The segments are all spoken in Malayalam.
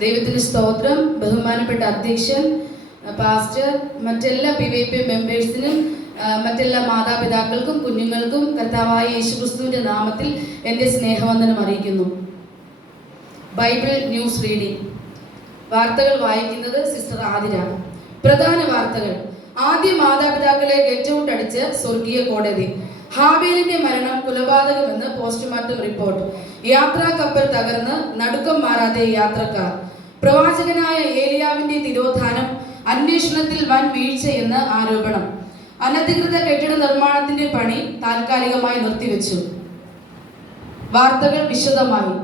ദൈവത്തിന് സ്തോത്രം. ബഹുമാനപ്പെട്ട അധ്യക്ഷൻ, പാസ്റ്റർ, മറ്റെല്ലാ PYP മെമ്പേഴ്സിനും മറ്റെല്ലാ മാതാപിതാക്കൾക്കും കുഞ്ഞുങ്ങൾക്കും കർത്താവായ യേശുക്രിസ്തുവിന്റെ നാമത്തിൽ എൻ്റെ സ്നേഹവന്ദനം അറിയിക്കുന്നു. Bible news reading. വാർത്തകൾ വായിക്കുന്നത് സിസ്റ്റർ ആതിര. പ്രധാന വാർത്തകൾ. ആദ്യ മാതാപിതാക്കളെ ഗെറ്റ് ഔട്ട് അടിച്ച് സ്വർഗീയ കോടതി. ഹാബേലിന്റെ മരണം കൊലപാതകമെന്ന് പോസ്റ്റ്മോർട്ടം റിപ്പോർട്ട്. യാത്രാ കപ്പൽ തകർന്ന് നടുക്കം മാറാതെ യാത്രക്കാർ. പ്രവാചകനായ ഏലിയാവിന്റെ തിരോധാനം അന്വേഷണത്തിൽ വൻ വീഴ്ചയെന്ന് ആരോപണം. അനധികൃത കെട്ടിട നിർമ്മാണത്തിന്റെ പണി താൽക്കാലികമായി നിർത്തിവെച്ചു. വാർത്തകൾ വിശദമായി.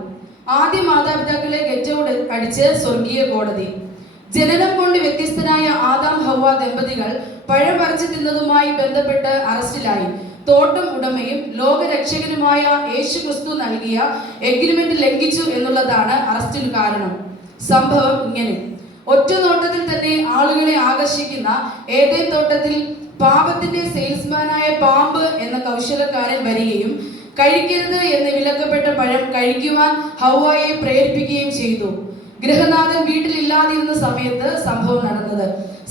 ആദ്യ മാതാപിതാക്കളെ ഗെറ്റ് ഔട്ട് അടിച്ച് സ്വർഗീയ കോടതി. ജനനം കൊണ്ട് വ്യത്യസ്തനായ ആദാം ഹവ്വ ദമ്പതികൾ പഴം പറിച്ചു തിന്നതുമായി ബന്ധപ്പെട്ട് അറസ്റ്റിലായി. തോട്ടം ഉടമയും ലോകരക്ഷകനുമായ യേശുക്രിസ്തു നൽകിയ എഗ്രിമെന്റ് ലംഘിച്ചു എന്നുള്ളതാണ് അറസ്റ്റിന് കാരണം. സംഭവം ഇങ്ങനെ: ഒറ്റ നോട്ടത്തിൽ തന്നെ ആളുകളെ ആകർഷിക്കുന്ന ഏദൻ തോട്ടത്തിൽ പാപത്തിന്റെ സെയിൽസ്മാനായ പാമ്പ് എന്ന കൗശലക്കാരൻ വരികയും കഴിക്കരുത് എന്ന് വിലക്കപ്പെട്ട പഴം കഴിക്കുവാൻ ഹവ്വയെ പ്രേരിപ്പിക്കുകയും ചെയ്തു. ഗൃഹനാഥൻ വീട്ടിലില്ലാതിരുന്ന സമയത്ത്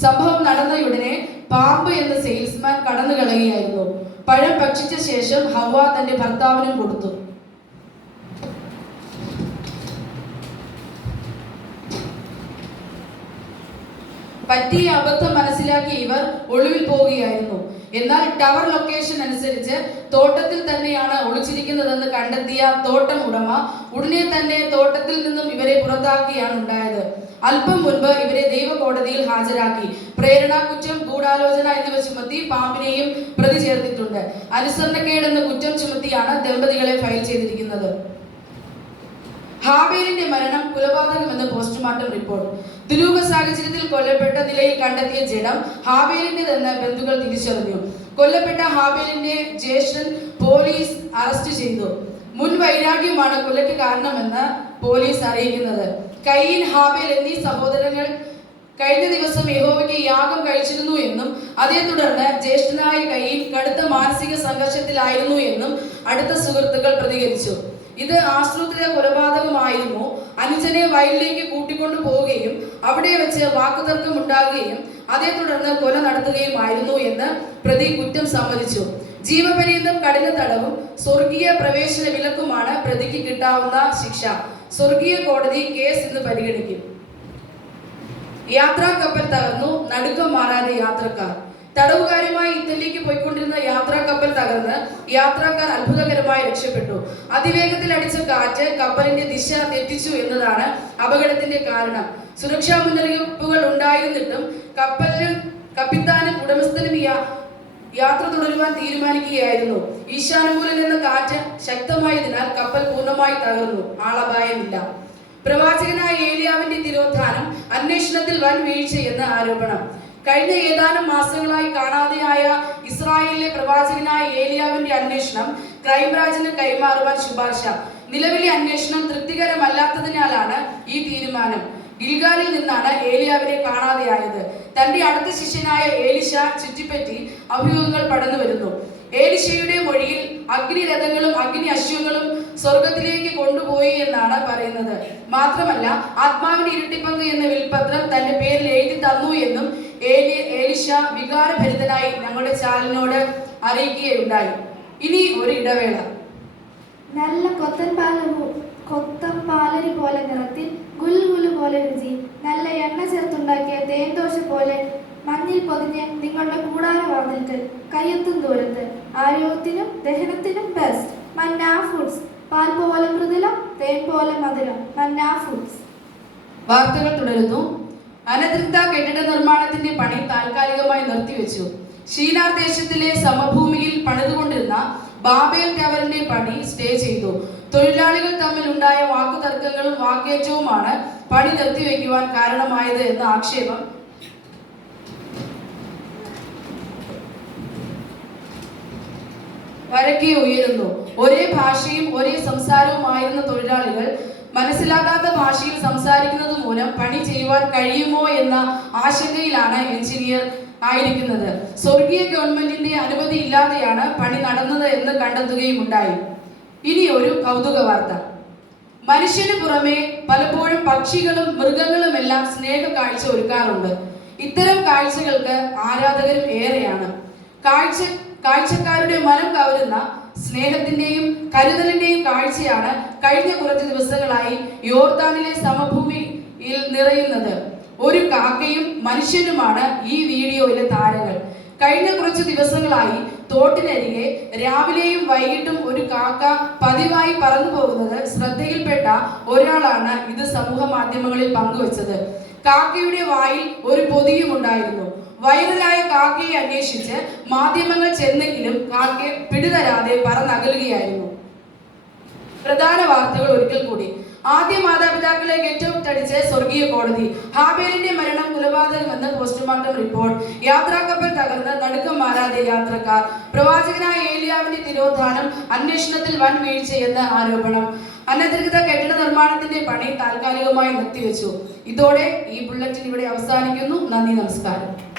സംഭവം നടന്നയുടനെ പാമ്പ് എന്ന സെയിൽസ്മാൻ കടന്നു കളയുകയായിരുന്നു. പഴം ഭക്ഷിച്ച ശേഷം ഹവ്വ തന്റെ ഭർത്താവിനും കൊടുത്തു. പറ്റിയ അബദ്ധം മനസ്സിലാക്കി ഇവർ ഒളിവിൽ പോവുകയായിരുന്നു. എന്നാൽ ടവർ ലൊക്കേഷൻ അനുസരിച്ച് തോട്ടത്തിൽ തന്നെയാണ് ഒളിച്ചിരിക്കുന്നതെന്ന് കണ്ടെത്തിയ തോട്ടം ഉടമ ഉടനെ തന്നെ തോട്ടത്തിൽ നിന്നും ഇവരെ പുറത്താക്കുകയാണ് ഉണ്ടായത്. അല്പം മുൻപ് ഇവരെ ദൈവകോടതിയിൽ ഹാജരാക്കി. പ്രേരണ കുറ്റം, ഗൂഢാലോചന എന്നിവ ചുമത്തി പാമ്പിനെയും പ്രതി ചേർത്തിട്ടുണ്ട്. അനുസരണക്കേടെന്ന കുറ്റം ചുമത്തിയാണ് ദമ്പതികളെ ഫയൽ ചെയ്തിരിക്കുന്നത്. ഹാബേലിന്റെ മരണം കൊലപാതകമെന്ന് പോസ്റ്റ്മോർട്ടം റിപ്പോർട്ട്. ദുരൂഹ സാഹചര്യത്തിൽ കൊല്ലപ്പെട്ട നിലയിൽ കണ്ടെത്തിയ ജഡം ഹാബേലിന്റെതെന്ന് ബന്ധുക്കൾ തിരിച്ചറിഞ്ഞു. കൊല്ലപ്പെട്ട ഹാബേലിന്റെ ജ്യേഷ്ഠൻ പോലീസ് അറസ്റ്റ് ചെയ്തു. മുൻ വൈരാഗ്യമാണ് കൊലയ്ക്ക് കാരണമെന്ന് പോലീസ് അറിയിക്കുന്നത്. കയീൻ, ഹാബേൽ എന്നീ സഹോദരങ്ങൾ കഴിഞ്ഞ ദിവസം യഹോവയ്ക്ക് യാഗം കഴിച്ചിരുന്നു എന്നും അതേ തുടർന്ന് ജ്യേഷ്ഠനായ കയീൻ കടുത്ത മാനസിക സംഘർഷത്തിലായിരുന്നു എന്നും അടുത്ത സുഹൃത്തുക്കൾ പ്രതികരിച്ചു. ഇത് ആസൂത്രിത കൊലപാതകമായിരുന്നു. അനുജനെ വയലിലേക്ക് കൂട്ടിക്കൊണ്ടു പോവുകയും അവിടെ വെച്ച് വാക്കുതർക്കം ഉണ്ടാകുകയും അതേ തുടർന്ന് കൊല നടത്തുകയുമായിരുന്നു എന്ന് പ്രതി കുറ്റം സമ്മതിച്ചു. ജീവപര്യന്തം കഠിന തടവും സ്വർഗീയ പ്രവേശന വിലക്കുമാണ് പ്രതിക്ക് കിട്ടാവുന്ന ശിക്ഷ. സ്വർഗീയ കോടതി കേസ് ഇന്ന് പരിഗണിക്കും. യാത്രാ കപ്പൽ തകർന്നു, നടുക്കം മാറാതെ യാത്രക്കാർ. തടവുകാരുമായി ഇറ്റലിക്ക് പോയിക്കൊണ്ടിരുന്ന യാത്രാ കപ്പൽ തകർന്ന് യാത്രക്കാർ അത്ഭുതകരമായി രക്ഷപ്പെട്ടു. അതിവേഗത്തിൽ അടിച്ച കാറ്റ് കപ്പലിന്റെ ദിശ തെറ്റിച്ചു എന്നതാണ് അപകടത്തിന്റെ കാരണം. സുരക്ഷാ മുന്നറിയിപ്പുകൾ ഉണ്ടായിരുന്നിട്ടും കപ്പിത്താനും ഉടമസ്ഥനും യാത്ര തുടരുവാൻ തീരുമാനിക്കുകയായിരുന്നു. ഈശാനുകൂലം എന്ന കാറ്റ് ശക്തമായതിനാൽ കപ്പൽ പൂർണ്ണമായി തകർന്നു. ആളപായമില്ല. പ്രവാചകനായ ഏലിയാവിന്റെ തിരോധാനം അന്വേഷണത്തിൽ വൻ വീഴ്ചയെന്ന് ആരോപണം. കഴിഞ്ഞ ഏതാനും മാസങ്ങളായി കാണാതെയായ ഇസ്രായേലിലെ പ്രവാചകനായ ഏലിയാവിന്റെ അന്വേഷണം ക്രൈംബ്രാഞ്ചിന് കൈമാറുവാൻ ശുപാർശ. നിലവിലെ അന്വേഷണം തൃപ്തികരമല്ലാത്തതിനാലാണ് ഈ തീരുമാനം. ഗിൽഗാലിൽ നിന്നാണ് ഏലിയാവിനെ കാണാതെയായത്. തന്റെ അടുത്ത ശിഷ്യനായ ഏലിശ ചുറ്റിപ്പറ്റി അഭ്യൂഹങ്ങൾ പടർന്നു വരുന്നു. ഏലിശയുടെ മൊഴിയിൽ അഗ്നിരഥങ്ങളും അഗ്നി അശ്വങ്ങളും സ്വർഗത്തിലേക്ക് കൊണ്ടുപോയി എന്നാണ് പറയുന്നത്. മാത്രമല്ല, ആത്മാവിന്റെ ഇരട്ടിപ്പങ്ക് എന്ന വിൽപത്രം തന്റെ പേരിൽ എഴുതി തന്നു എന്നും ഏലിശ വികാരഭരിതനായി ഞങ്ങളുടെ ചാനലിനോട് അറിയിക്കുകയുണ്ടായി. ഇനി ഒരു ഇടവേള. നല്ല കൊത്തമ്പാലരി പോലെ നിറത്തിൽ, ഗുൽഗുലു പോലെ രുചി, നല്ല എണ്ണ ചേർത്തുണ്ടാക്കിയ തേൻദോശ പോലെ മഞ്ഞിൽ പൊതിഞ്ഞ് നിങ്ങളുടെ കൂടാരവാതിൽക്കൽ, കയ്യെത്തും ദൂരത്ത്, ആരോഗ്യത്തിനും ദഹനത്തിനും ബെസ്റ്റ് മന്ന ഫുഡ്സ്. പാൽ പോലെ മൃദുലം, തേൻ പോലെ മധുരം. മന്ന ഫുഡ്സ്. വാർത്തകൾ തുടരുന്നു. അനധികൃത കെട്ടിട നിർമ്മാണത്തിന്റെ പണി താൽക്കാലികമായി നിർത്തിവെച്ചു. ഷീനാർ ദേശത്തിലെ സമഭൂമിയിൽ പണിതുകൊണ്ടിരുന്ന ബാബേൽ ടവറിന്റെ പണി സ്റ്റേ ചെയ്തു. തൊഴിലാളികൾ തമ്മിൽ ഉണ്ടായ വാക്കുതർക്കങ്ങളും വാക്കേറ്റവുമാണ് പണി നിർത്തിവെക്കുവാൻ കാരണമായത് എന്ന ആക്ഷേപം വരക്കെ ഉയരുന്നു. ഒരേ ഭാഷയും ഒരേ സംസാരവുമായിരുന്ന തൊഴിലാളികൾ മനസ്സിലാകാത്ത ഭാഷയിൽ സംസാരിക്കുന്നത് മൂലം പണി ചെയ്യുവാൻ കഴിയുമോ എന്ന ആശങ്കയിലാണ് എഞ്ചിനീയർ ആയിരിക്കുന്നത്. സ്വർഗീയ ഗവൺമെന്റിന്റെ അനുമതി ഇല്ലാതെയാണ് പണി നടന്നത് എന്ന് കണ്ടെത്തുകയും ഉണ്ടായി. ഇനി ഒരു കൗതുക വാർത്ത. മനുഷ്യന് പുറമെ പലപ്പോഴും പക്ഷികളും മൃഗങ്ങളും എല്ലാം സ്നേഹ കാഴ്ച ഒരുക്കാറുണ്ട്. ഇത്തരം കാഴ്ചകൾക്ക് ആരാധകരും ഏറെയാണ്. കാഴ്ചക്കാരുടെ മനം കവരുന്ന സ്നേഹത്തിന്റെയും കരുതലിന്റെയും കാഴ്ചയാണ് കഴിഞ്ഞ കുറച്ച് ദിവസങ്ങളായി യോർദാനിലെ സമഭൂമിയിൽ നിറയുന്നത്. ഒരു കാക്കയും മനുഷ്യനുമാണ് ഈ വീഡിയോയിലെ താരങ്ങൾ. കഴിഞ്ഞ കുറച്ച് ദിവസങ്ങളായി തോട്ടിനരികെ രാവിലെയും വൈകിട്ടും ഒരു കാക്ക പതിവായി പറന്നു പോകുന്നത് ശ്രദ്ധയിൽപ്പെട്ട ഒരാളാണ് ഇത് സമൂഹ മാധ്യമങ്ങളിൽ പങ്കുവച്ചത്. കാക്കയുടെ വായിൽ ഒരു പൊതിയും ഉണ്ടായിരുന്നു. വൈറലായ കാക്കയെ അന്വേഷിച്ച് മാധ്യമങ്ങൾ ചെന്നെങ്കിലും കാക്കയെ പിടിതരാതെ പറന്നകലുകയായിരുന്നു. പ്രധാന വാർത്തകൾ ഒരിക്കൽ കൂടി. ആദ്യ മാതാപിതാക്കളെ ഗെറ്റൗട്ടടിച്ച് സ്വർഗീയ കോടതി. ഹാബേലിന്റെ മരണം കൊലപാതകമെന്ന് പോസ്റ്റ്മോർട്ടം റിപ്പോർട്ട്. യാത്രാക്കപ്പൽ തകർന്ന് നടുക്കം മാറാതെ യാത്രക്കാർ. പ്രവാചകനായ ഏലിയാവിന്റെ തിരോധാനം അന്വേഷണത്തിൽ വൻ വീഴ്ചയെന്ന് ആരോപണം. അനധികൃത കെട്ടിട നിർമ്മാണത്തിന്റെ പണി താൽക്കാലികമായി നിർത്തിവെച്ചു. ഇതോടെ ഈ ബുള്ളറ്റിൻ ഇവിടെ അവസാനിക്കുന്നു. നന്ദി, നമസ്കാരം.